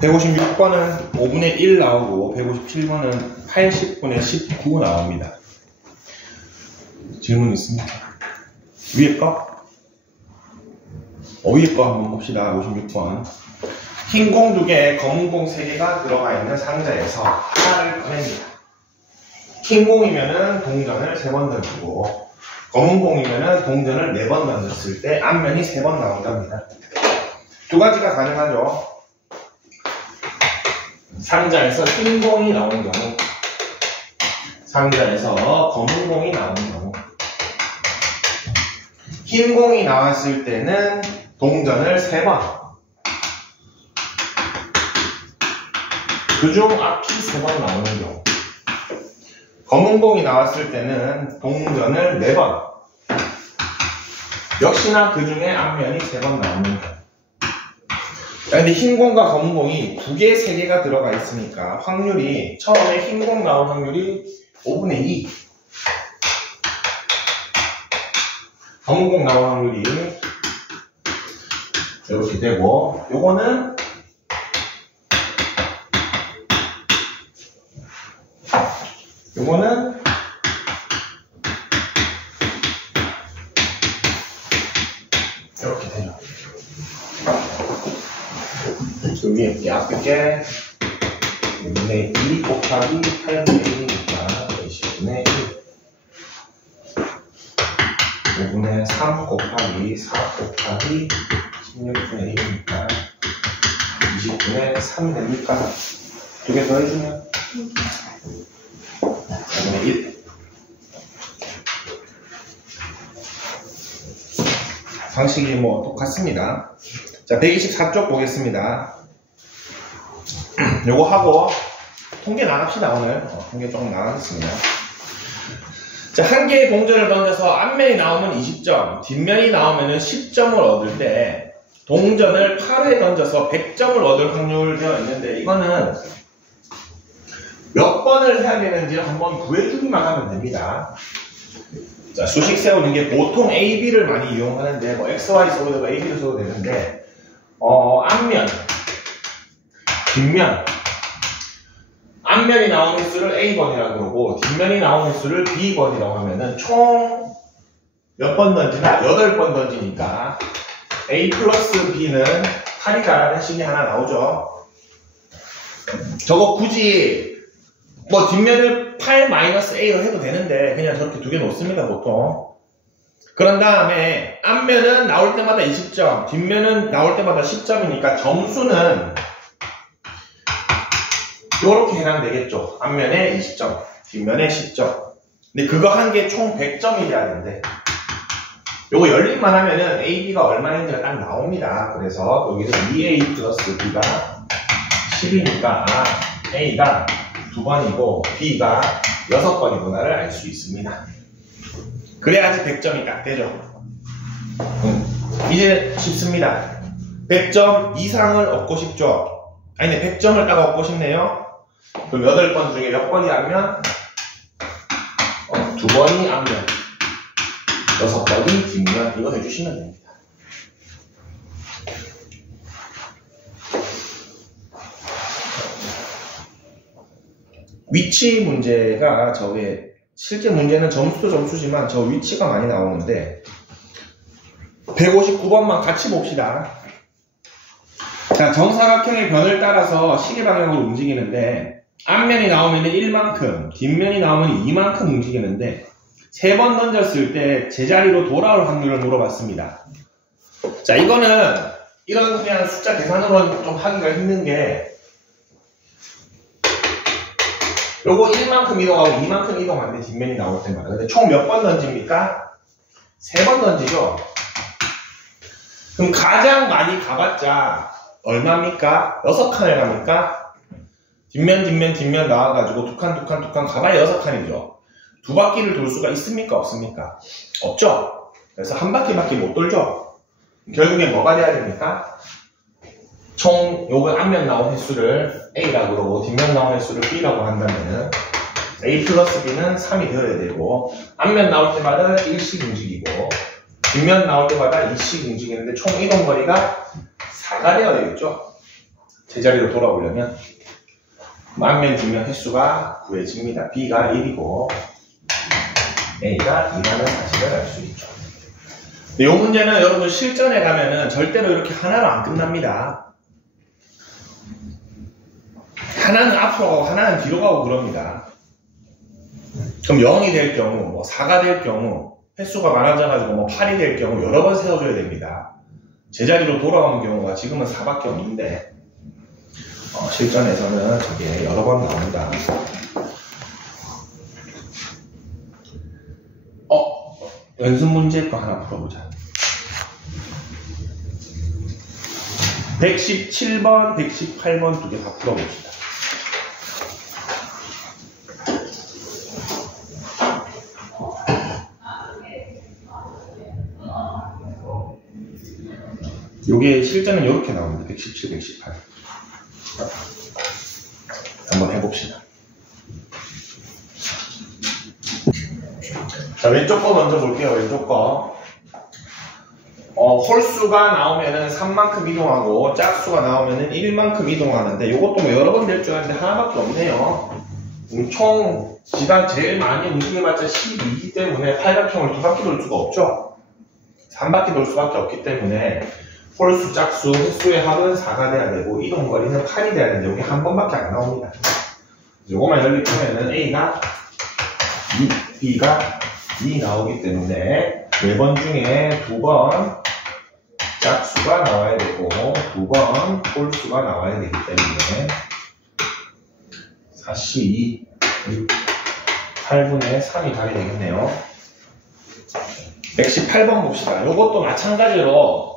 (156번은) 5분의 1 나오고 (157번은) 80분의 19 나옵니다. 질문 있습니까? 위에 거? 위에 거 한번 봅시다. 56번. 흰 공 2개, 검은 공 3개가 들어가 있는 상자에서 하나를 꺼냅니다. 흰 공이면은 동전을 3번 던지고, 검은 공이면은 동전을 4번 던졌을 때 앞면이 3번 나온답니다. 두 가지가 가능하죠. 상자에서 흰 공이 나오는 경우, 상자에서 검은 공이 나오는 경우. 흰 공이 나왔을 때는 동전을 3번, 그중 앞이 3번 나오는 경우. 검은 공이 나왔을 때는 동전을 4번, 역시나 그 중에 앞면이 3번 나오는 경우. 근데 흰 공과 검은 공이 2개, 3개가 들어가 있으니까 확률이, 처음에 흰 공 나올 확률이 5분의 2, 검은 공 나올 확률이 이렇게 되고, 요거는 이렇게 되죠. 그 위에 게 앞에 게 5분의 2 곱하기 8분의 1이니까 20분의 1, 5분의 3 곱하기 4 곱하기 16분의 1이니까 20분의 3 되니까 2개 더 해주면 5분의 1. 방식이 뭐 똑같습니다. 자, 124쪽 보겠습니다. 요거 하고 통계 나갑시다. 오늘 통계 조금 나가겠습니다. 자, 한 개의 동전을 던져서 앞면이 나오면 20점, 뒷면이 나오면 10점을 얻을 때 동전을 8회 던져서 100점을 얻을 확률 되어 있는데, 이거는 몇 번을 해야 되는지 한번 구해주기만 하면 됩니다. 자, 수식 세우는 게 보통 A, B를 많이 이용하는데, 뭐 X, Y 써도 되고 A, B를 써도 되는데, 앞면, 뒷면, 앞면이 나오는 횟수를 A번이라고 그러고 뒷면이 나오는 횟수를 B번이라고 하면은 총 몇 번 던지나? 8번 던지니까 A 플러스 B는 8이다라는 식이 하나 나오죠. 저거 굳이 뭐 뒷면을 8 마이너스 A로 해도 되는데 그냥 저렇게 2개 놓습니다, 보통. 그런 다음에 앞면은 나올 때마다 20점, 뒷면은 나올 때마다 10점이니까 점수는 요렇게 해당되겠죠. 앞면에 20점, 뒷면에 10점. 근데 그거 한 개 총 100점이어야 되는데, 요거 열림만 하면은 A, B가 얼마인지가 딱 나옵니다. 그래서 여기서 2A 플러스 B가 10이니까 A가 2번이고 B가 6번이구나를 알 수 있습니다. 그래야지 100점이 딱 되죠. 이제 쉽습니다. 100점 이상을 얻고 싶죠. 아니네, 100점을 딱 얻고 싶네요. 그럼 8번 중에 몇 번이 앞면? 2번이 앞면, 6번이 뒷면. 이거 해주시면 됩니다. 위치 문제가 저게, 실제 문제는 점수도 점수지만 저 위치가 많이 나오는데 159번만 같이 봅시다. 자, 정사각형의 변을 따라서 시계 방향으로 움직이는데 앞면이 나오면 1만큼, 뒷면이 나오면 2만큼 움직이는데 3번 던졌을 때 제자리로 돌아올 확률을 물어봤습니다. 자, 이거는 이런 그냥 숫자 계산으로는 좀 하기가 힘든 게, 요거 1만큼 이동하고 2만큼 이동하는데 뒷면이 나올 때마다. 근데 총 몇 번 던집니까? 3번 던지죠? 그럼 가장 많이 가봤자 얼마입니까? 6칸을 갑니까? 뒷면 나와가지고 두 칸 가봐야 6칸이죠. 2바퀴를 돌 수가 있습니까? 없습니까? 없죠? 그래서 한 바퀴밖에 못 돌죠? 결국엔 뭐가 돼야 됩니까? 총 요거 앞면 나온 횟수를 A라고 그러고 뒷면 나온 횟수를 B라고 한다면은 A 플러스 B는 3이 되어야 되고, 앞면 나올 때마다 1씩 움직이고 뒷면 나올 때마다 2씩 움직이는데 총 이동거리가 4가 되어야 되겠죠? 제자리로 돌아오려면 앞면 뒷면 횟수가 구해집니다. B가 1이고 A가 2라는 사실을 알 수 있죠. 이 문제는 여러분 실전에 가면은 절대로 이렇게 하나로 안 끝납니다. 하나는 앞으로 가고 하나는 뒤로 가고 그럽니다. 그럼 0이 될 경우, 뭐 4가 될 경우, 횟수가 많아져가지고 뭐 8이 될 경우 여러 번 세워줘야 됩니다. 제자리로 돌아오는 경우가 지금은 4밖에 없는데 실전에서는 저게 여러 번 나옵니다. 연습 문제 거 하나 풀어보자. 117번, 118번 두 개 다 풀어봅시다. 요게 실전은 이렇게 나옵니다. 117, 118. 한번 해봅시다. 자, 왼쪽 거 먼저 볼게요. 왼쪽 거. 홀수가 나오면은 3만큼 이동하고 짝수가 나오면은 1만큼 이동하는데 요것도 뭐 여러 번 될 줄 알았는데 하나밖에 없네요. 총 지가 제일 많이 움직여봤자 12이기 때문에 팔각형을 2바퀴 돌 수가 없죠. 3바퀴 돌 수밖에 없기 때문에 홀수, 짝수, 횟수의 합은 4가 돼야 되고 이동거리는 8이 돼야 되는데 여기 한 번밖에 안 나옵니다. 요거만 연립하면은 A가 2, B가 2 나오기 때문에 4번 중에 2번 짝수가 나와야 되고 2번 홀수가 나와야 되기 때문에 4C 8분의 3이 답이 되겠네요. 118번 봅시다. 이것도 마찬가지로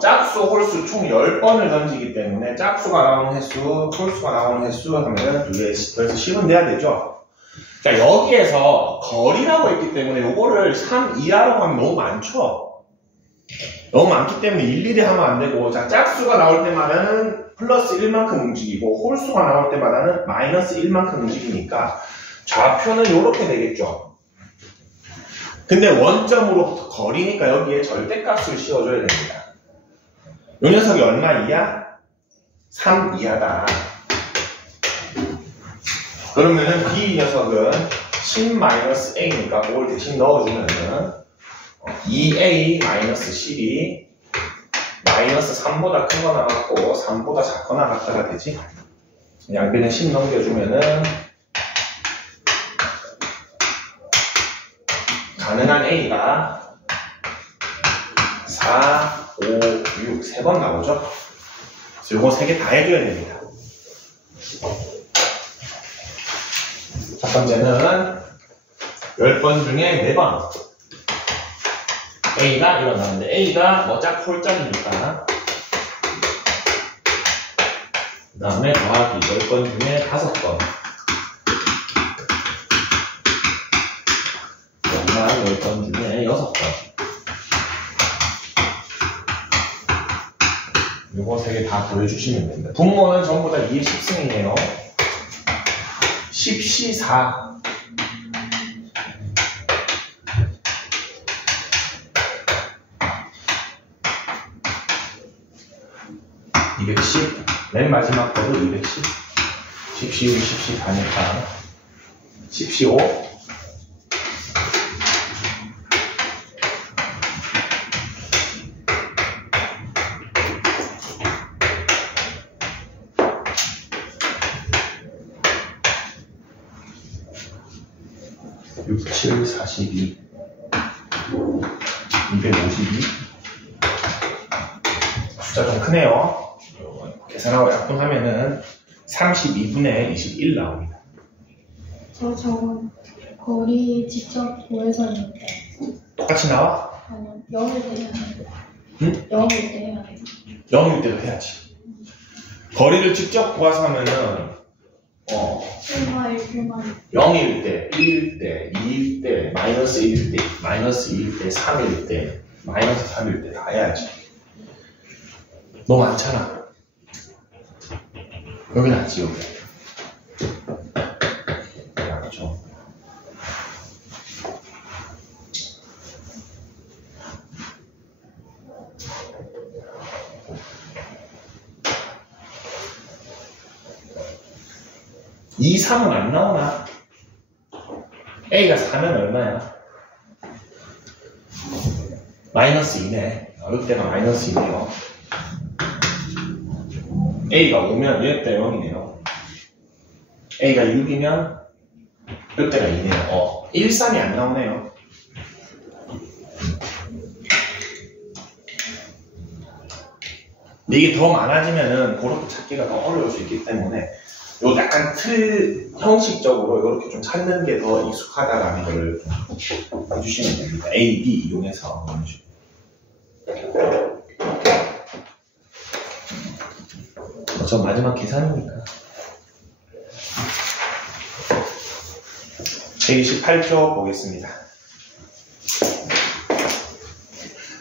짝수, 홀수 총 10번을 던지기 때문에 짝수가 나오는 횟수, 홀수가 나오는 횟수 하면 두 개, 그래서 10은 돼야 되죠. 자, 여기에서 거리라고 했기 때문에 요거를 3 이하로 하면 너무 많죠? 너무 많기 때문에 일일이 하면 안 되고, 자, 짝수가 나올 때마다는 플러스 1만큼 움직이고, 홀수가 나올 때마다는 마이너스 1만큼 움직이니까, 좌표는 요렇게 되겠죠? 근데 원점으로부터 거리니까 여기에 절대값을 씌워줘야 됩니다. 요 녀석이 얼마 이하? 3 이하다. 그러면은 B 녀석은 10-A니까 그걸 대신 넣어주면은 2A-12 마이너스 3보다 큰 거 나왔고 3보다 작거나 같다가 되지. 양변에 10 넘겨주면은 가능한 A가 4, 5, 6 3번 나오죠. 그래서 요거 3개 다 해줘야 됩니다. 첫 번째는 10번 중에 4번 A가 일어나는데 A가 뭐 짝 홀짝이니까 그 다음에 더하기 10번 중에 5번 여기가 10번 중에 6번 요거 3개 다 더해주시면 됩니다. 분모는 전부 다 2의 10승이네요. 10C4 210 맨 마지막 거도 210 10C6 10C4니까 10C5 6, 7, 42 252 숫자 좀 크네요. 계산하고 약분하면은 32분의 21 나옵니다. 저건 거리 직접 구해서 했는데 똑같이 나와? 아니요 0일 때 해야 돼. 응? 0일 때 해야 돼. 0일 때도 해야지. 거리를 직접 구해서 하면은 1마일 1마일 0일 때, 1일 때, 2일 때, 마이너스 1일 때, 마이너스 2일 때, 3일 때, 마이너스 3일 때 다 해야지. 너무 많잖아. 여기 낫지, 여기. 그렇죠. 2, 3은 안 나오나? A가 4면 얼마야? 마이너스 2네. 이때가 마이너스 2네요. A가 5면 이때가 0이네요. A가 6이면 이때가 2네요. 1, 3이 안 나오네요. 이게 더 많아지면은 그렇게 찾기가 더 어려울 수 있기 때문에 요 약간 틀 형식적으로 이렇게 좀 찾는 게 더 익숙하다라는 걸 좀 해주시면 됩니다. A, B 이용해서 이런 식으로. 저 마지막 계산이니까. 128쪽 보겠습니다.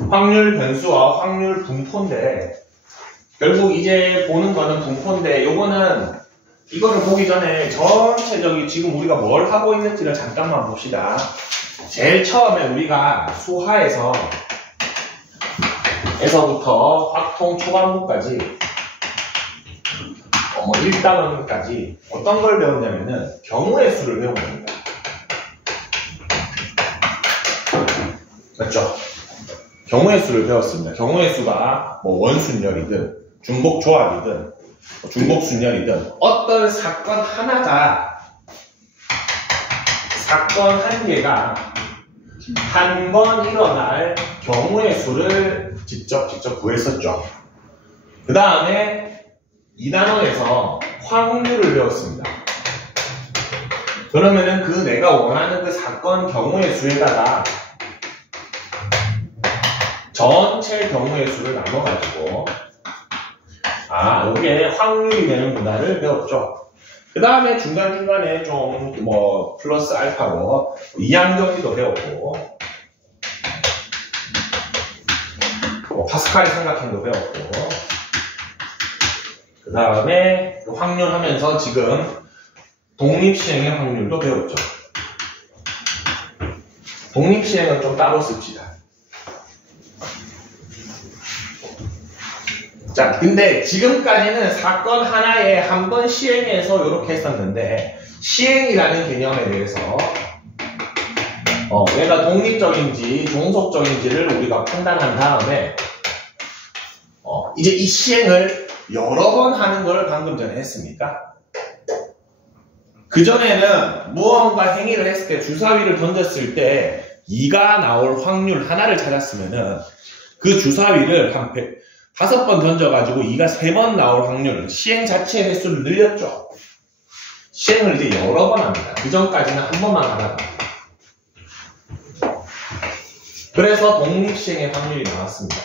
확률 변수와 확률 분포인데 결국 이제 보는 거는 분포인데 요거는 이거를 보기 전에 전체적인 지금 우리가 뭘 하고 있는지를 잠깐만 봅시다. 제일 처음에 우리가 수하에서 에서부터 확통 초반부까지 1단원까지 어떤 걸 배웠냐면은 경우의 수를 배운 겁니다. 맞죠? 경우의 수를 배웠습니다. 경우의 수가 뭐 원순열이든 중복조합이든 중복순열이든 어떤 사건 하나가 사건 한 개가 한 번 일어날 경우의 수를 직접 구했었죠. 그 다음에 2단원에서 확률을 배웠습니다. 그러면은 그 내가 원하는 그 사건 경우의 수에다가 전체 경우의 수를 나눠가지고 이게 확률이 되는구나를 배웠죠. 그 다음에 중간중간에 좀 뭐 플러스 알파로 이항정리도 배웠고 파스칼의 삼각형도 배웠고 그 다음에 확률 하면서 지금 독립시행의 확률도 배웠죠. 독립시행은 좀 따로 씁시다. 자, 근데 지금까지는 사건 하나에 한 번 시행해서 이렇게 했었는데 시행이라는 개념에 대해서 얘가 독립적인지 종속적인지를 우리가 판단한 다음에 이제 이 시행을 여러 번 하는 걸 방금 전에 했습니까? 그전에는 무언가 행위를 했을 때 주사위를 던졌을 때 2가 나올 확률 하나를 찾았으면은 그 주사위를 한 5번 던져가지고 2가 3번 나올 확률, 시행 자체의 횟수를 늘렸죠. 시행을 이제 여러 번 합니다. 그 전까지는 한 번만 하다가. 그래서 독립시행의 확률이 나왔습니다.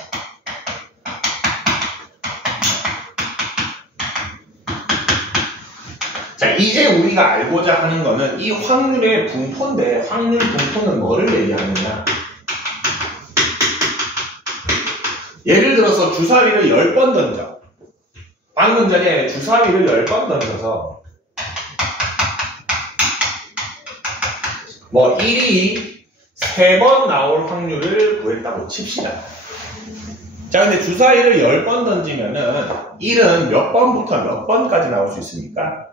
자, 이제 우리가 알고자 하는 거는 이 확률의 분포인데, 확률 분포는 뭐를 얘기하느냐? 예를 들어서 주사위를 10번 던져. 방금 전에 주사위를 10번 던져서 뭐 1이 3번 나올 확률을 구했다고 칩시다. 자, 근데 주사위를 10번 던지면은 1은 몇 번부터 몇 번까지 나올 수 있습니까?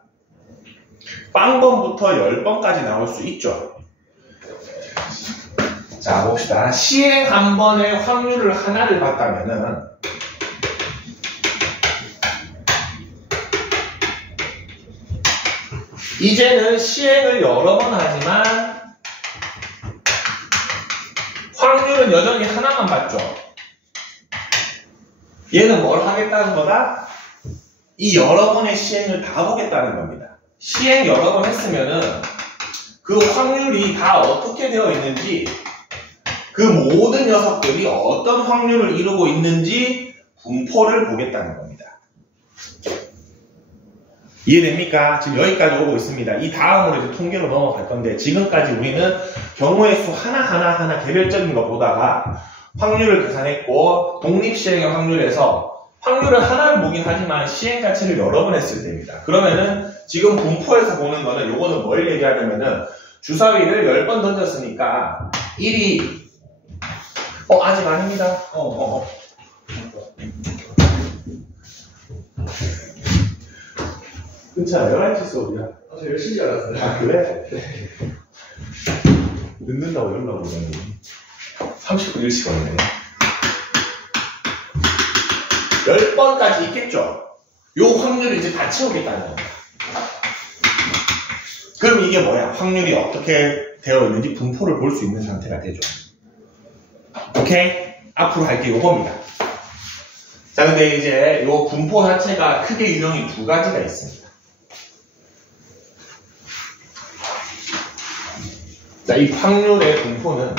빵번부터 10번까지 나올 수 있죠. 자, 봅시다. 시행 한 번의 확률을 하나를 봤다면은 이제는 시행을 여러 번 하지만 확률은 여전히 하나만 봤죠. 얘는 뭘 하겠다는 거다? 이 여러 번의 시행을 다 보겠다는 겁니다. 시행 여러 번 했으면은 그 확률이 다 어떻게 되어 있는지 그 모든 녀석들이 어떤 확률을 이루고 있는지 분포를 보겠다는 겁니다. 이해됩니까? 지금 여기까지 오고 있습니다. 이 다음으로 이제 통계로 넘어갈 건데 지금까지 우리는 경우의 수 하나 개별적인 거 보다가 확률을 계산했고 독립시행의 확률에서 확률을 하나를 보긴 하지만 시행 자체를 여러 번 했을 때입니다. 그러면은 지금 분포에서 보는 거는 요거는 뭘 얘기하냐면은 주사위를 10번 던졌으니까 1이 아직 아닙니다. 괜찮아요. 11시 수업이야. 저 열심히 알았어요. 아, 그래? 늦는다고 연락 오더니 30분 일찍 왔네. 10번까지 있겠죠? 요 확률을 이제 다 채우겠다는 겁니다. 그럼 이게 뭐야? 확률이 어떻게 되어 있는지 분포를 볼 수 있는 상태가 되죠. 오케이? 앞으로 할 게 요겁니다. 자, 근데 이제 요 분포 자체가 크게 유형이 두 가지가 있습니다. 자, 이 확률의 분포는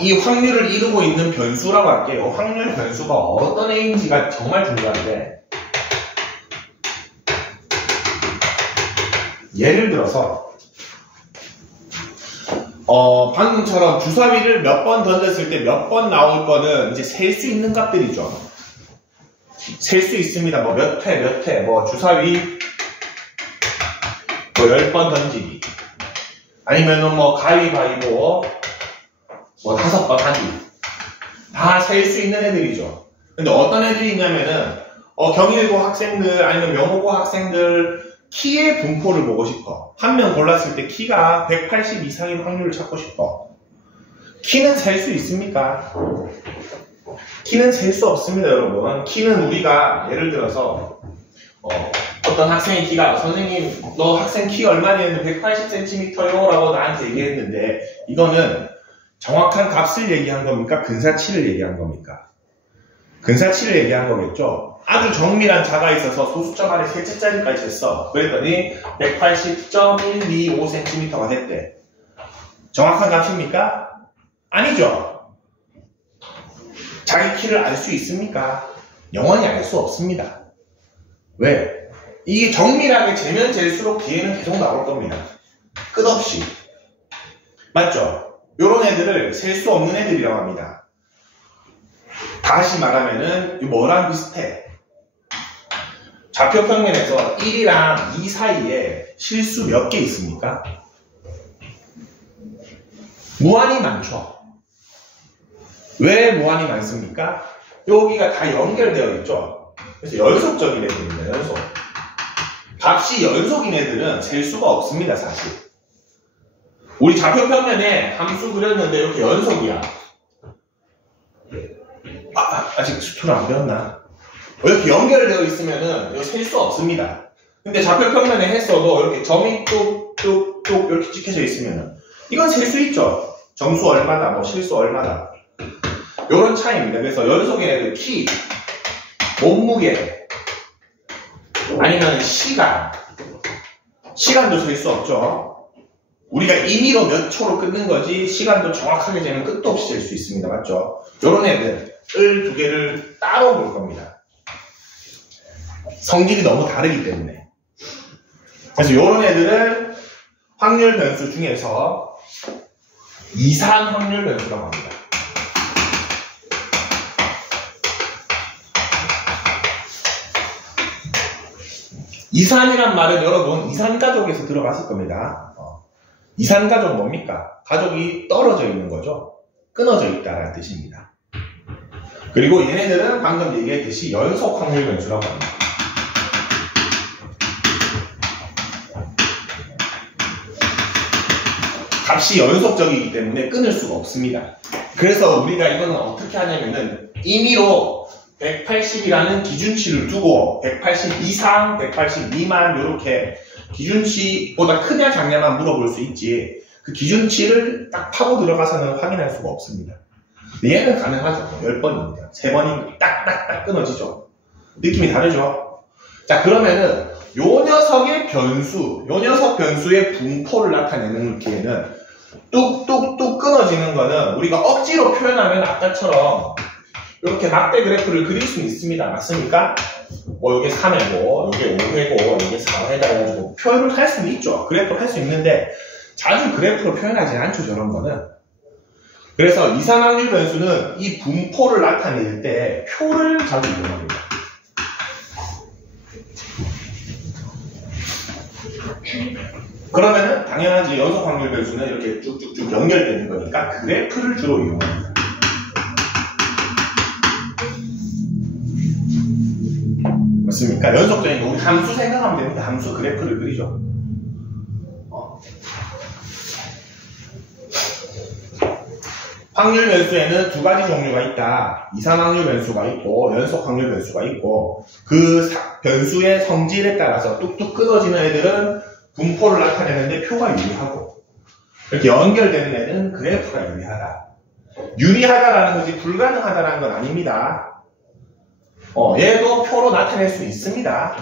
이 확률을 이루고 있는 변수라고 할게요. 확률 변수가 어떤 A인지가 정말 중요한데, 예를 들어서 방금처럼 주사위를 몇 번 던졌을 때 몇 번 나올 거는 이제 셀 수 있는 값들이죠. 셀 수 있습니다. 뭐 몇 회, 뭐 주사위 뭐 10번 던지기. 아니면은 뭐 가위바위보 뭐 5번 하기. 다 셀 수 있는 애들이죠. 근데 어떤 애들이 있냐면은 경일고 학생들 아니면 명호고 학생들 키의 분포를 보고 싶어. 한 명 골랐을 때 키가 180 이상인 확률을 찾고 싶어. 키는 셀 수 있습니까? 키는 셀 수 없습니다, 여러분. 키는 우리가 예를 들어서 어떤 학생의 키가 선생님 너 학생 키 얼마냐면 180cm요 라고 나한테 얘기했는데, 이거는 정확한 값을 얘기한 겁니까? 근사치를 얘기한 겁니까? 근사치를 얘기한 거겠죠? 아주 정밀한 자가 있어서 소수점 안에 셋째짜리까지 했어. 그랬더니 180.125cm가 됐대. 정확한 값입니까? 아니죠. 자기 키를 알 수 있습니까? 영원히 알 수 없습니다. 왜? 이게 정밀하게 재면 잴수록 뒤에는 계속 나올 겁니다. 끝없이. 맞죠? 요런 애들을 셀 수 없는 애들이라고 합니다. 다시 말하면은 뭐랑 비슷해? 좌표평면에서 1이랑 2 사이에 실수 몇 개 있습니까? 무한히 많죠. 왜 무한히 많습니까? 여기가 다 연결되어 있죠. 그래서 연속적인 애들입니다. 연속. 값이 연속인 애들은 셀 수가 없습니다. 사실. 우리 좌표평면에 함수 그렸는데 이렇게 연속이야. 아직 수투를 안 배웠나? 이렇게 연결되어 있으면은 이거 셀 수 없습니다. 근데 좌표평면에 했어도 이렇게 점이 뚝뚝뚝 이렇게 찍혀져 있으면은 이건 셀 수 있죠. 정수 얼마다, 뭐 실수 얼마다. 요런 차이입니다. 그래서 연속인 애들 키, 몸무게, 아니면 시간도 셀 수 없죠. 우리가 임의로 몇 초로 끊는 거지 시간도 정확하게 재면 끝도 없이 셀 수 있습니다. 맞죠? 요런 애들을 두 개를 따로 볼 겁니다. 성질이 너무 다르기 때문에. 그래서 요런 애들을 확률 변수 중에서 이상 확률 변수라고 합니다. 이산이란 말은 여러분 이산가족에서 들어봤을 겁니다. 이산가족 뭡니까? 가족이 떨어져 있는 거죠. 끊어져 있다는 뜻입니다. 그리고 얘네들은 방금 얘기했듯이 연속 확률 변수라고 합니다. 값이 연속적이기 때문에 끊을 수가 없습니다. 그래서 우리가 이거는 어떻게 하냐면은 임의로 180이라는 기준치를 두고 180 이상, 180 미만 이렇게 기준치보다 크냐 작냐만 물어볼 수 있지 그 기준치를 딱 파고 들어가서는 확인할 수가 없습니다. 얘는 가능하죠. 10번입니다. 3번이 딱딱딱 끊어지죠. 느낌이 다르죠? 자, 그러면은 요 녀석의 변수, 요 녀석 변수의 분포를 나타내는 기에는 뚝뚝뚝 끊어지는 거는 우리가 억지로 표현하면 아까처럼 이렇게 막대 그래프를 그릴 수 있습니다. 맞습니까? 뭐 요게 3회고, 요게 5회고, 요게 4회다 해가지고 표현을 할 수는 있죠. 그래프를 할 수 있는데 자주 그래프로 표현하지 않죠. 저런 거는. 그래서 이산확률 변수는 이 분포를 나타낼 때 표를 자주 이용합니다. 그러면은 당연하지 연속확률 변수는 이렇게 쭉쭉쭉 연결되는 거니까 그래프를 주로 이용합니다. 맞습니까? 연속적인 거 우리 함수 생각하면 됩니다. 함수 그래프를 그리죠. 확률 변수에는 두 가지 종류가 있다. 이산 확률 변수가 있고 연속 확률 변수가 있고 그 변수의 성질에 따라서 뚝뚝 끊어지는 애들은 분포를 나타내는데 표가 유리하고 이렇게 연결되는 애는 그래프가 유리하다. 유리하다라는 것이 불가능하다라는 건 아닙니다. 얘도 표로 나타낼 수 있습니다.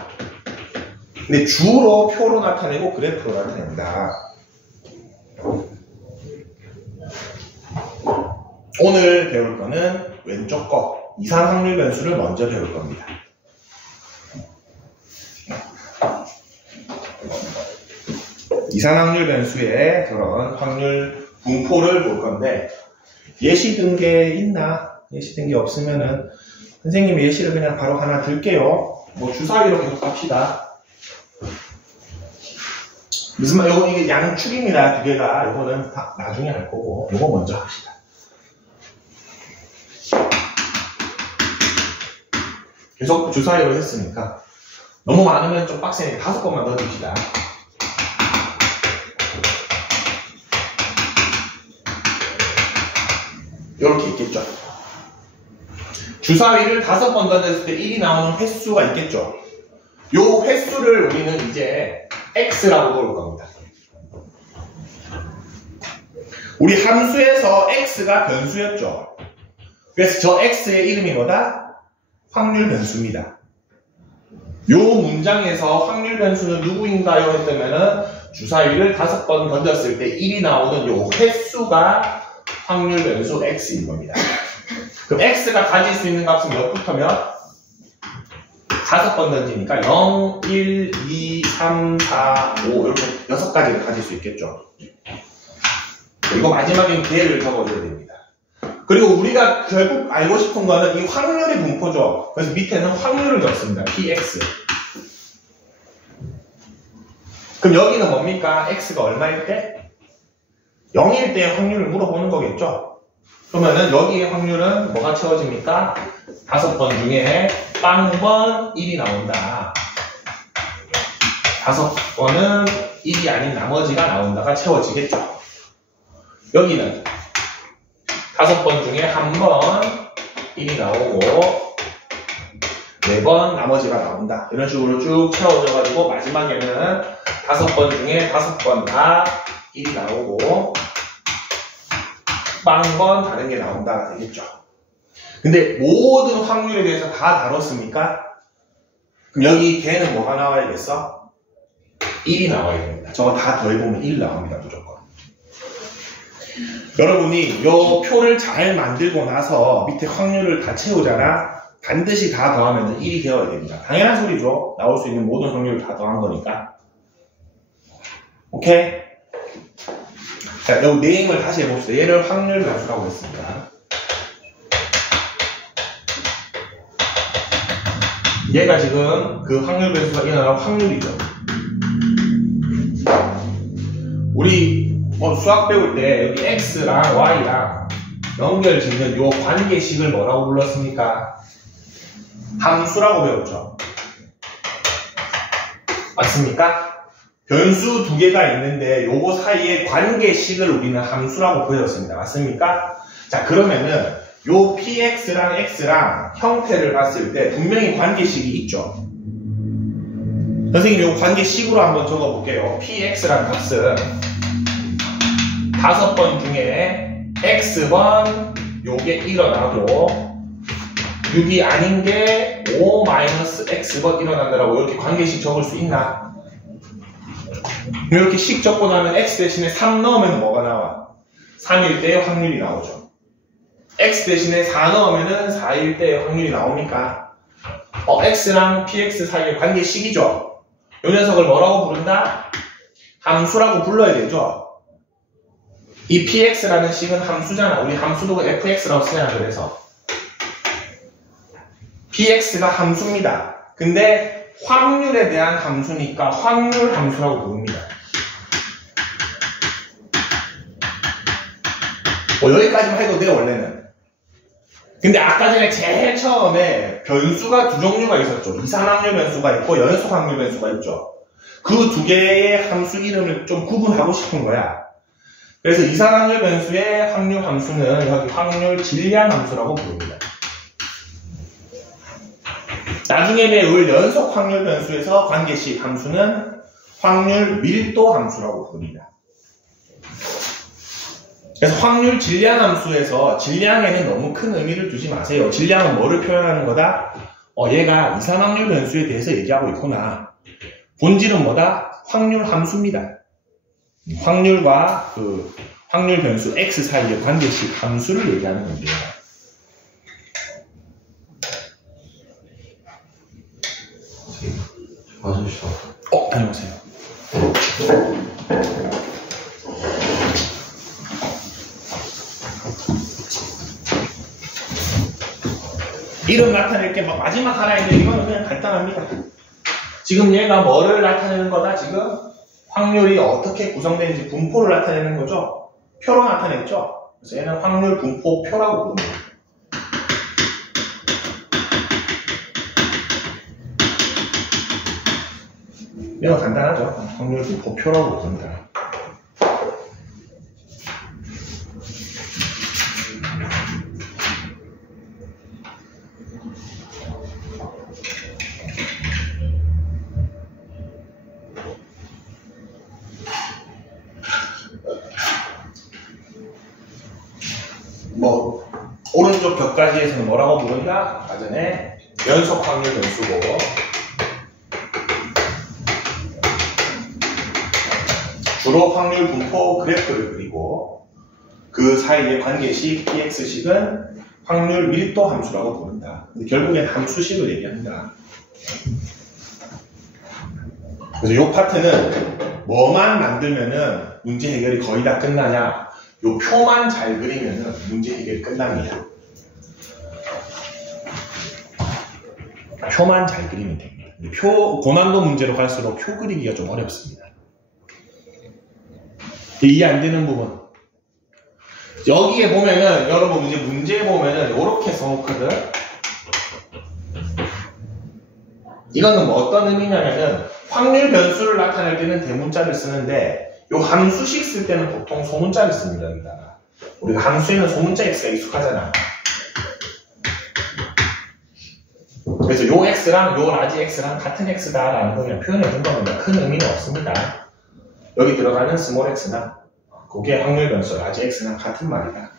근데 주로 표로 나타내고 그래프로 나타냅니다. 오늘 배울 거는 왼쪽 거 이산 확률 변수를 먼저 배울 겁니다. 이산 확률 변수의 그런 확률 분포를 볼 건데 예시 든 게 있나? 예시 든 게 없으면은 선생님이 예시를 그냥 바로 하나 들게요. 뭐 주사위로 계속 갑시다. 무슨 말? 요거 이게 양축입니다. 두 개가. 요거는 다 나중에 할 거고 요거 먼저 합시다. 계속 주사위로 했으니까 너무 많으면 좀 빡세니까 5번만 넣어줍시다. 이렇게 있겠죠. 주사위를 5번 던졌을 때 1이 나오는 횟수가 있겠죠. 요 횟수를 우리는 이제 x라고 부를 겁니다. 우리 함수에서 x가 변수였죠. 그래서 저 x의 이름이 뭐다? 확률 변수입니다. 요 문장에서 확률 변수는 누구인가요? 했다면은 주사위를 5번 던졌을 때 1이 나오는 요 횟수가 확률 변수 x인 겁니다. 그럼 x가 가질 수 있는 값은 몇부터 몇? 5번 던지니까 0, 1, 2, 3, 4, 5 이렇게 6가지를 가질 수 있겠죠. 그리고 마지막엔 개를 적어줘야 됩니다. 그리고 우리가 결국 알고 싶은 거는 이 확률의 분포죠. 그래서 밑에는 확률을 적습니다. px. 그럼 여기는 뭡니까? x가 얼마일 때? 0일 때의 확률을 물어보는 거겠죠. 그러면은 여기의 확률은 뭐가 채워집니까? 5번 중에 빵번 1이 나온다. 5번은 1이 아닌 나머지가 나온다가 채워지겠죠. 여기는 5번 중에 한 번 1이 나오고 4번 나머지가 나온다. 이런 식으로 쭉 채워져가지고 마지막에는 5번 중에 5번 다 1이 나오고 빵번 다른 게 나온다가 되겠죠. 근데 모든 확률에 대해서 다 다뤘습니까? 그럼 여기 개는 뭐가 나와야겠어? 1이 나와야 됩니다. 저거 다 더해보면 1 나옵니다. 무조건. 여러분이 요 표를 잘 만들고 나서 밑에 확률을 다 채우잖아. 반드시 다 더하면 1이 되어야 됩니다. 당연한 소리죠. 나올 수 있는 모든 확률을 다 더한 거니까. 오케이? 자, 여기 네임을 다시 해봅시다. 얘를 확률 변수라고 했습니다. 얘가 지금 그 확률 변수가 일어나는 확률이죠. 우리 수학 배울 때 여기 x랑 y랑 연결 짓는 요 관계식을 뭐라고 불렀습니까? 함수라고 배웠죠. 맞습니까? 변수 두 개가 있는데 요거 사이에 관계식을 우리는 함수라고 배웠습니다. 맞습니까? 자, 그러면은 요 px랑 x랑 형태를 봤을 때 분명히 관계식이 있죠. 선생님 요 관계식으로 한번 적어볼게요. px라는 값은 5번 중에 x번 요게 일어나고 6이 아닌 게 5-x번 일어난다라고 이렇게 관계식 적을 수 있나? 이렇게 식 적고 나면 x 대신에 3 넣으면 뭐가 나와? 3일 때의 확률이 나오죠. x 대신에 4 넣으면 4일 때의 확률이 나옵니까? x랑 px 사이의 관계식이죠. 이 녀석을 뭐라고 부른다? 함수라고 불러야 되죠. 이 px라는 식은 함수잖아. 우리 함수도 fx라고 쓰잖아. 그래서 px가 함수입니다. 근데 확률에 대한 함수니까 확률 함수라고 부릅니다. 여기까지만 해도 돼요. 원래는 근데 아까 전에 제일 처음에 변수가 두 종류가 있었죠. 이산확률 변수가 있고 연속확률 변수가 있죠. 그 두 개의 함수 이름을 좀 구분하고 싶은 거야. 그래서 이산확률 변수의 확률 함수는 여기 확률 질량 함수라고 부릅니다. 나중에 배울 연속 확률 변수에서 관계식 함수는 확률 밀도 함수라고 부릅니다. 그래서 확률 질량 함수에서 질량에는 너무 큰 의미를 두지 마세요. 질량은 뭐를 표현하는 거다? 얘가 이산확률 변수에 대해서 얘기하고 있구나. 본질은 뭐다? 확률 함수입니다. 확률과 그 확률 변수 x 사이의 관계식 함수를 얘기하는 건데요. 맞으시죠? 다녀오세요. 이름 나타낼 게 마지막 하나 있는데 이거는 그냥 간단합니다. 지금 얘가 뭐를 나타내는 거다? 지금 확률이 어떻게 구성되는지 분포를 나타내는 거죠? 표로 나타냈죠? 그래서 얘는 확률 분포표라고 부릅니다. 이거 간단하죠? 확률 분포표라고 부릅니다. 오른쪽 벽까지에서는 뭐라고 부른다? 아까 전에 연속 확률 변수고 주로 확률 분포 그래프를 그리고 그 사이의 관계식 px식은 확률 밀도 함수라고 부른다. 근데 결국엔 함수식을 얘기한다. 그래서 이 파트는 뭐만 만들면은 문제 해결이 거의 다 끝나냐? 요 표만 잘 그리면은 문제 해결이 끝납니다. 표만 잘 그리면 됩니다. 고난도 문제로 갈수록 표 그리기가 좀 어렵습니다. 이해 안 되는 부분. 여기에 보면은, 여러분 이제 문제에 보면은 요렇게 써놓거든. 이거는 뭐 어떤 의미냐면은 확률 변수를 나타낼 때는 대문자를 쓰는데 요 함수식 쓸 때는 보통 소문자를 씁니다. 여기다가. 우리가 함수에는 소문자 x가 익숙하잖아. 그래서 요 x랑 요 라지 x랑 같은 x다라는 거 그냥 표현해 준 겁니다. 큰 의미는 없습니다. 여기 들어가는 스몰 x나 그게 확률 변수 라지 x랑 같은 말이다.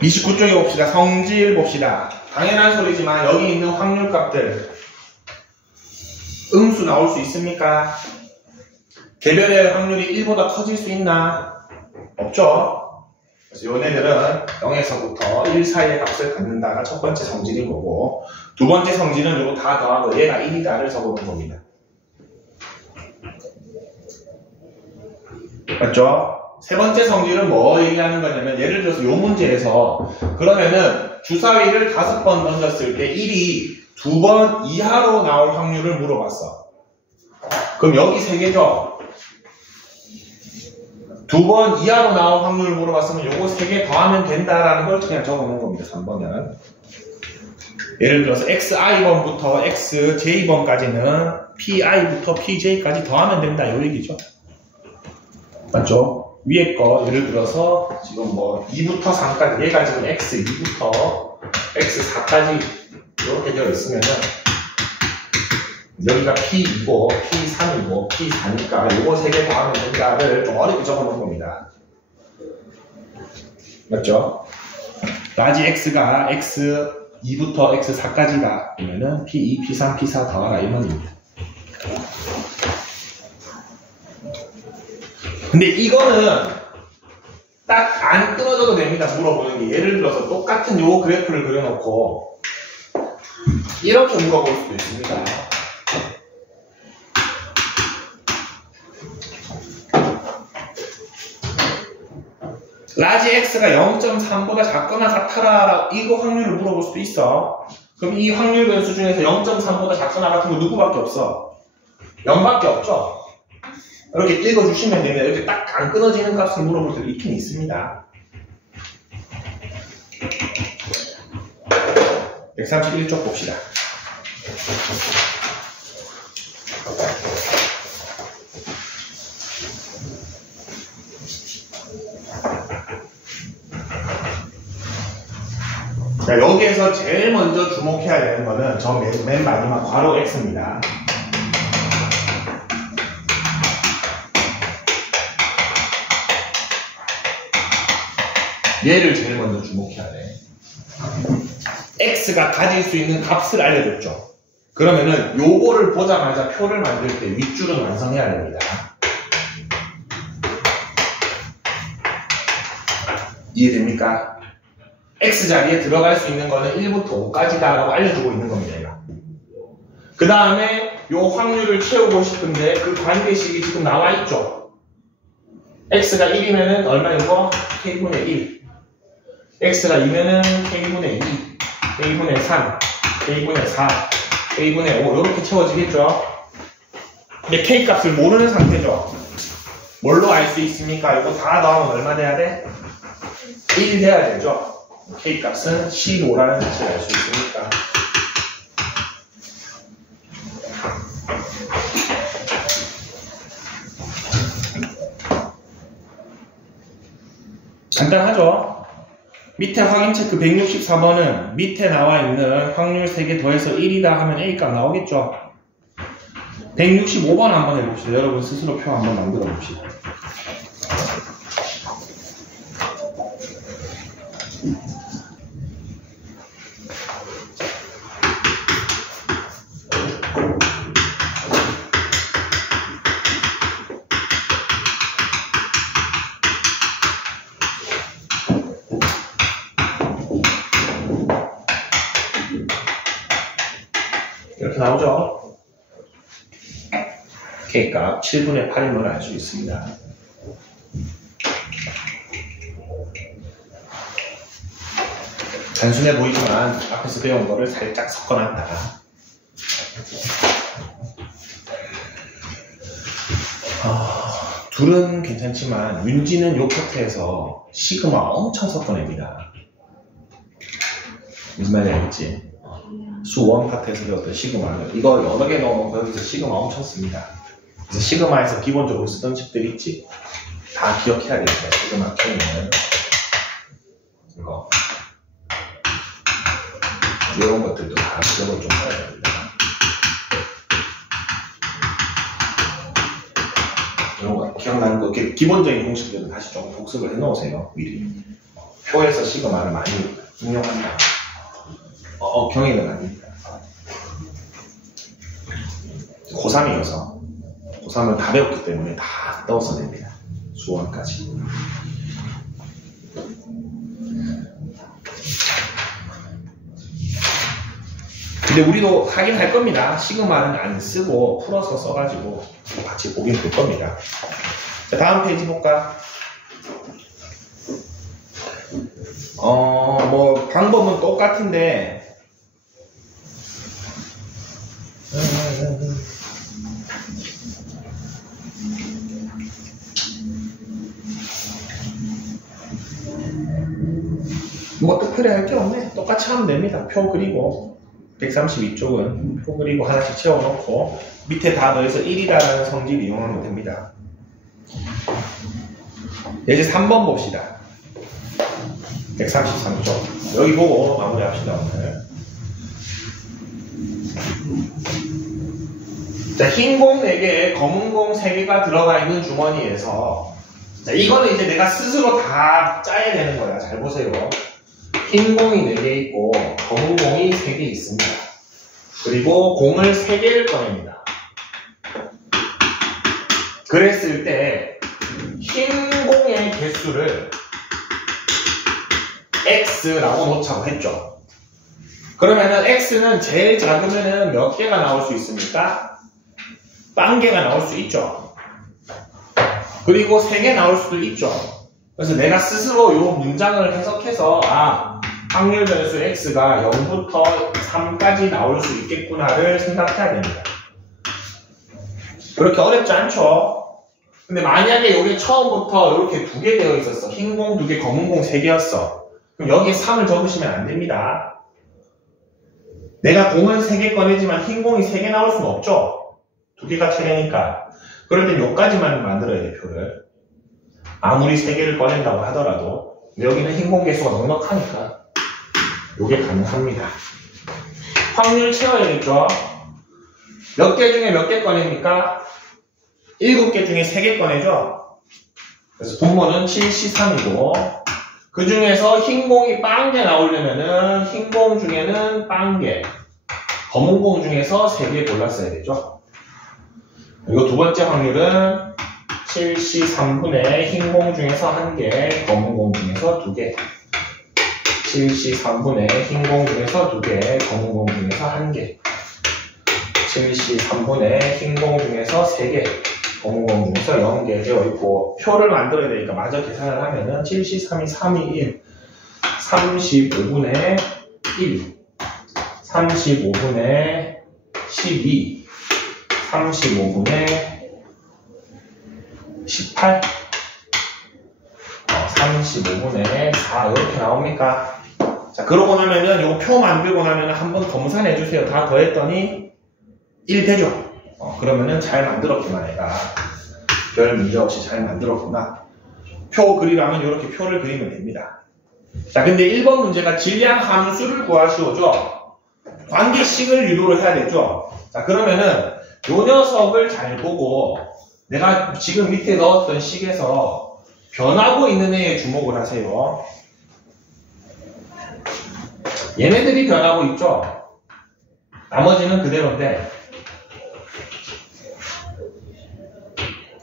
(29쪽에) 봅시다. 성질 봅시다. 당연한 소리지만 여기 있는 확률값들 음수 나올 수 있습니까? 개별의 확률이 1보다 커질 수 있나? 없죠? 그래서 요네들은 0에서부터 1 사이의 값을 갖는다가 첫 번째 성질인 거고 두 번째 성질은 요거 다 더하고 얘가 1이다를 적어놓은 겁니다. 맞죠? 세 번째 성질은 뭐 얘기하는 거냐면 예를 들어서 요 문제에서 그러면은 주사위를 5번 던졌을 때 1이 2번 이하로 나올 확률을 물어봤어. 그럼 여기 3개죠? 2번 이하로 나올 확률을 물어봤으면 요거 3개 더하면 된다라는 걸 그냥 적어놓은 겁니다. 3번은. 예를 들어서 xi번부터 xj번까지는 pi부터 pj까지 더하면 된다 요 얘기죠. 맞죠? 위에 거 예를 들어서 지금 뭐 2부터 3까지 얘가 지금 x2부터 x4까지 이렇게 되어 있으면은 여기가 p2고 p3이고 p4니까 요거 3개 더하면 된다를 좀 어렵게 적어 놓은 겁니다. 맞죠? 라지 x가 x2부터 x4까지가 그러면은 p2, p3, p4 더하라 이 말입니다. 근데 이거는 딱 안 끊어져도 됩니다. 물어보는 게 예를 들어서 똑같은 요 그래프를 그려놓고 이렇게 물어볼 수도 있습니다. 라지 x가 0.3보다 작거나 같아라 이거 확률을 물어볼 수도 있어. 그럼 이 확률 변수 중에서 0.3보다 작거나 같은 거 누구밖에 없어? 0밖에 없죠? 이렇게 읽어주시면 됩니다. 이렇게 딱 안 끊어지는 값을 물어볼 때도 있긴 있습니다. 131쪽 봅시다. 자, 여기에서 제일 먼저 주목해야 되는 거는 저 맨 마지막 괄호 X입니다. 얘를 제일 먼저 주목해야 돼. X가 가질 수 있는 값을 알려줬죠. 그러면은 요거를 보자마자 표를 만들 때 윗줄은 완성해야 됩니다. 이해됩니까? X 자리에 들어갈 수 있는 거는 1부터 5까지다라고 알려주고 있는 겁니다. 얘가. 그 다음에 요 확률을 채우고 싶은데 그 관계식이 지금 나와 있죠. X가 1이면은 얼마 이거? K분의 1. X가 2면은 K분의 2, K분의 3, K분의 4, K분의 5 이렇게 채워지겠죠. 근데 K 값을 모르는 상태죠. 뭘로 알 수 있습니까? 이거 다 넣으면 얼마 돼야 돼? 1 돼야 되죠. K 값은 15라는 수치를 알 수 있으니까. 간단하죠? 밑에 확인 체크 164번은 밑에 나와 있는 확률 3개 더해서 1이다 하면 A값 나오겠죠? 165번 한번 해봅시다. 여러분 스스로 표 한번 만들어 봅시다. 이렇게 나오죠? K값 7분의 8인 걸 알 수 있습니다. 단순해 보이지만 앞에서 배운 거를 살짝 섞어놨다가 둘은 괜찮지만 윤지는 요 파트에서 시그마 엄청 섞어냅니다. 무슨 말인지 알겠지? 수1 파트에서 배웠던 시그마는 이거 여러 개 넣어놓고 여기서 시그마 엄청 씁니다. 그래서 시그마에서 기본적으로 쓰던 식들 있지? 다 기억해야 되겠다. 시그마 K는 이거 이런 것들도 다 기억을 좀 해야 됩니다. 이런 거 기억나는 거 기본적인 공식들은 다시 좀 복습을 해놓으세요. 미리 표에서 시그마를 많이 응용한다. 경희는 아닙니다. 고3이어서 고3은 다 배웠기 때문에 다 넣어서 됩니다. 수원까지. 근데 우리도 하긴 할 겁니다. 시그마는 안 쓰고 풀어서 써가지고 같이 보긴 볼 겁니다. 자, 다음 페이지 볼까? 뭐 방법은 똑같은데 뭐 특별히 할 게 없네. 똑같이 하면 됩니다. 표 그리고 132쪽은 표 그리고 하나씩 채워놓고 밑에 다 더해서 1이다라는 성질 이용하면 됩니다. 이제 3번 봅시다. 133쪽 여기 보고 마무리합시다. 오늘. 자, 흰 공 4개, 검은 공 3개가 들어가 있는 주머니에서 자, 이거는 이제 내가 스스로 다 짜야 되는 거야. 잘 보세요. 흰 공이 4개 있고 검은 공이 3개 있습니다. 그리고 공을 3개를 꺼냅니다. 그랬을 때 흰 공의 개수를 X라고 놓자고 했죠. 그러면은 X는 제일 작으면은 몇 개가 나올 수 있습니까? 빵 개가 나올 수 있죠. 그리고 3개 나올 수도 있죠. 그래서 내가 스스로 이 문장을 해석해서 확률 변수 X가 0부터 3까지 나올 수 있겠구나를 생각해야 됩니다. 그렇게 어렵지 않죠? 근데 만약에 이게 처음부터 이렇게 2개 되어 있었어. 흰 공 2개, 검은 공 3개였어. 그럼 여기에 3을 적으시면 안 됩니다. 내가 공은 3개 꺼내지만 흰 공이 3개 나올 수는 없죠. 2개가 최대니까. 그럴 땐 여기까지만 만들어야 돼, 표를. 아무리 3개를 꺼낸다고 하더라도. 근데 여기는 흰 공 개수가 넉넉하니까 요게 가능합니다. 확률 채워야겠죠? 몇 개 중에 몇 개 꺼냅니까? 7개 중에 3개 꺼내죠? 그래서 분모는 7C3이고 그 중에서 흰 공이 빵개 나오려면은 흰 공 중에는 빵개, 검은 공 중에서 3개 골랐어야 되죠? 그리고 두 번째 확률은 7C3분의 흰 공 중에서 1개, 검은 공 중에서 2개. 7C3분의 흰 공 중에서 2개, 검은 공 중에서 1개. 7C3분의 흰 공 중에서 3개, 검은 공 중에서 0개 되어 있고, 표를 만들어야 되니까 마저 계산을 하면은 7C3이 3이 1, 35분의 1, 35분의 12, 35분의 18, 35분의 4 이렇게 나옵니까? 자, 그러고 나면은 요 표 만들고 나면은 한번 검산해 주세요. 다 더했더니 1 되죠? 그러면은 잘 만들었구나, 얘가. 별 문제 없이 잘 만들었구나. 표 그리라면 이렇게 표를 그리면 됩니다. 자, 근데 1번 문제가 질량 함수를 구하시오죠? 관계식을 유도를 해야 되죠? 자, 그러면은 요 녀석을 잘 보고 내가 지금 밑에 넣었던 식에서 변하고 있는 애에 주목을 하세요. 얘네들이 변하고 있죠? 나머지는 그대로인데.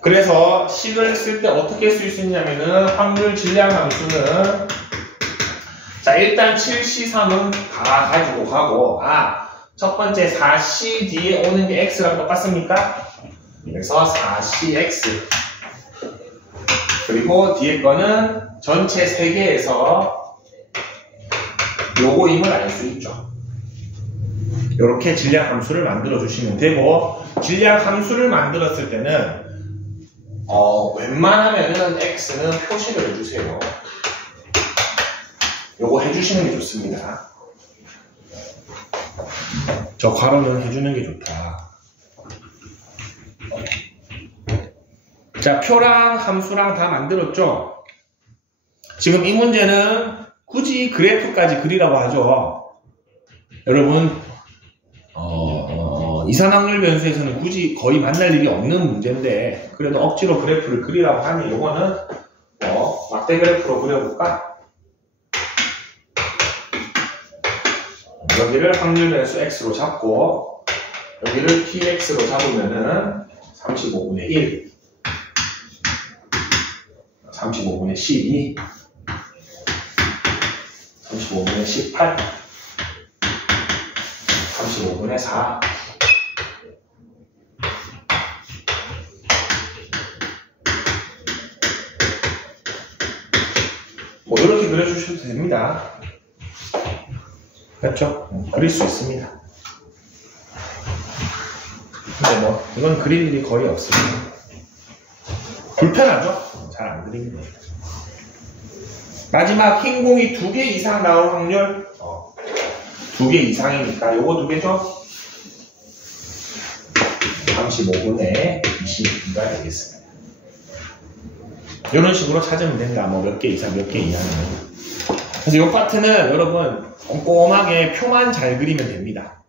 그래서 식을 쓸 때 어떻게 쓸 수 있냐면은 확률 질량 함수는 자, 일단 7C3은 다 가지고 가고 첫 번째 4C 뒤에 오는 게 X랑 똑같습니까? 그래서 4CX 그리고 뒤에 거는 전체 3개에서 요거임을 알 수 있죠. 이렇게 질량 함수를 만들어 주시면 되고 질량 함수를 만들었을 때는 웬만하면은 X는 표시를 해주세요. 요거 해주시는 게 좋습니다. 저 괄호는 해주는 게 좋다. 자, 표랑 함수랑 다 만들었죠? 지금 이 문제는 굳이 그래프까지 그리라고 하죠. 여러분, 이산확률 변수에서는 굳이 거의 만날 일이 없는 문제인데, 그래도 억지로 그래프를 그리라고 하니, 요거는, 막대 그래프로 그려볼까? 여기를 확률 변수 x로 잡고, 여기를 tx로 잡으면은, 35분의 1, 35분의 12, 35분의 18, 35분의 4, 뭐 이렇게 그려주셔도 됩니다. 그렇죠? 그릴 수 있습니다. 근데 뭐 이건 그릴 일이 거의 없습니다. 불편하죠? 잘 안 그립니다. 마지막 흰 공이 2개 이상 나올 확률 2개 이상이니까 요거 2개죠? 35분의 22가 되겠습니다. 이런 식으로 찾으면 된다. 뭐 몇 개 이상, 몇 개 이하는. 그래서 이 파트는 여러분 꼼꼼하게 표만 잘 그리면 됩니다.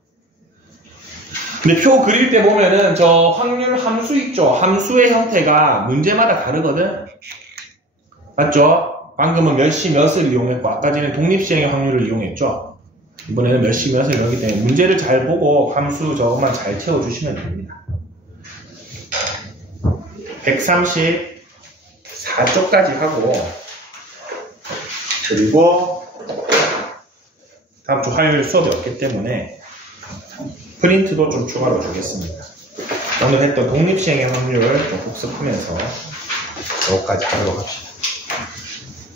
근데 표 그릴 때 보면은 저 확률 함수 있죠? 함수의 형태가 문제마다 다르거든? 맞죠? 방금은 몇 시 몇을 이용했고 아까 전에 독립시행의 확률을 이용했죠? 이번에는 몇 시 몇을 이용하기 때문에 문제를 잘 보고 함수 저것만 잘 채워주시면 됩니다. 134쪽까지 하고 그리고 다음 주 화요일 수업이 없기 때문에 프린트도 좀 추가로 주겠습니다. 오늘 했던 독립시행의 확률을 좀 복습하면서 여기까지 하도록 합시다.